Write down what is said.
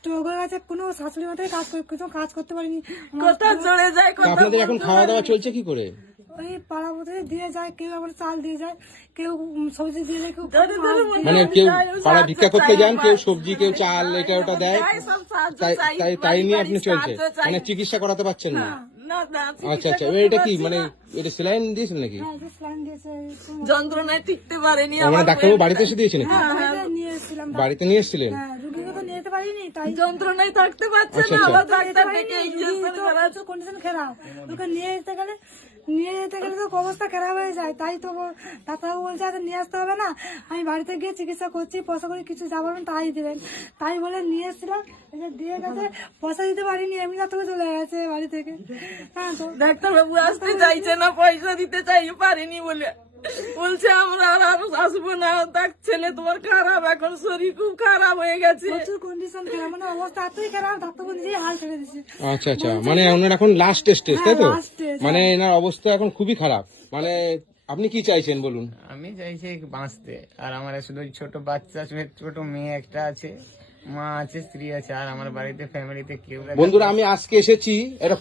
Stroke হয়ে গেছে, কোনো শাশুড়ি মাথায় কোনো কাজ করতে পারিনি। কথা চলে যায়, তা আপনাদের এখন খাওয়া দাওয়া চলছে কি করে? ওই পাড়া পথে দিয়ে যায়, কেউ আবার চাল দিয়ে যায়, কেউ সবজি দিয়ে যায়, কেউ মানে কেউ পাড়া ভিক্ষা করতে যান, কেউ সবজি, কেউ চাল, এটা ওটা দেয়, সব সাহায্য তাই চাই, তাই তাই নিয়ে বাড়ি আপনি বাড়ি চলছে, সাহায্য চাই। মানে চিকিৎসা করাতে পারছেন না? না, না, আচ্ছা আচ্ছা, চিকিৎসা এটা কি করতে মানে পারছি এটা স্যালাইন দিয়েছেন নাকি? হ্যাঁ, যে স্যালাইন দিয়েছে, না। যন্ত্রণায় টিকতে পারেনি মানে আমার ডাক্তারবাবু মেয়ে। বাড়িতে এসে দিয়েছেন নাকি? বাড়িতে নিয়ে এসেছিলাম। বাড়িতে নিয়ে এসেছিলেন? হ্যাঁ, রুগীকে তো নিয়ে যেতে পারিনি, তাই যন্ত্রণায় থাকতে পারছে আচ্ছা, না, আচ্ছা। আবার যেতে ডাক্তার পারিনি, ডেকে রুগী ইনজেকশন তো করা। প্রচুর কন্ডিশন খারাপ, ওকে নিয়ে যেতে গেলে তো অবস্থা খারাপ হয়ে যায়, তাই তো ডাক্তারবাবু বলছে আচ্ছা নিয়ে আসতে হবে না, আমি বাড়িতে গিয়ে চিকিৎসা করছি, পয়সা করে কিছু যা বলবেন তাই দিবেন, তাই বলে নিয়ে এসেছিলাম, এসে দিয়ে গেছে, পয়সা দিতে পারিনি, এমনি ডাক্তার চলে গেছে বাড়ি থেকে। হ্যাঁ, তো ডাক্তারবাবু আসতে চাইছে না, পয়সা দিতে চাই পারেনি বলে বলছে আমরা আর আসবো না। দেখ ছেলে তোমার খারাপ, এখন শরীর খুব খারাপ হয়ে গেছে। প্রচুর কন্ডিশন খারাপ, মানে অবস্থা এতই খারাপ, ডাক্তারবাবু নিজেই হাল ছেড়ে দিচ্ছে। আচ্ছা আচ্ছা, মানে ওনার এখন লাস্ট স্টেজ, তাই তো? হ্যাঁ, last stage, মানে এনার অবস্থা এখন খুবই খারাপ, মানে আপনি কি চাইছেন বলুন? আমি চাইছি বাঁচতে, আর আমার শুধু ছোট বাচ্চা, ছোট মেয়ে একটা আছে, মা আছে, স্ত্রী আছে, আর আমার বাড়িতে ফ্যামিলিতে কেউ না। বন্ধুরা, আমি আজকে এসেছি এটা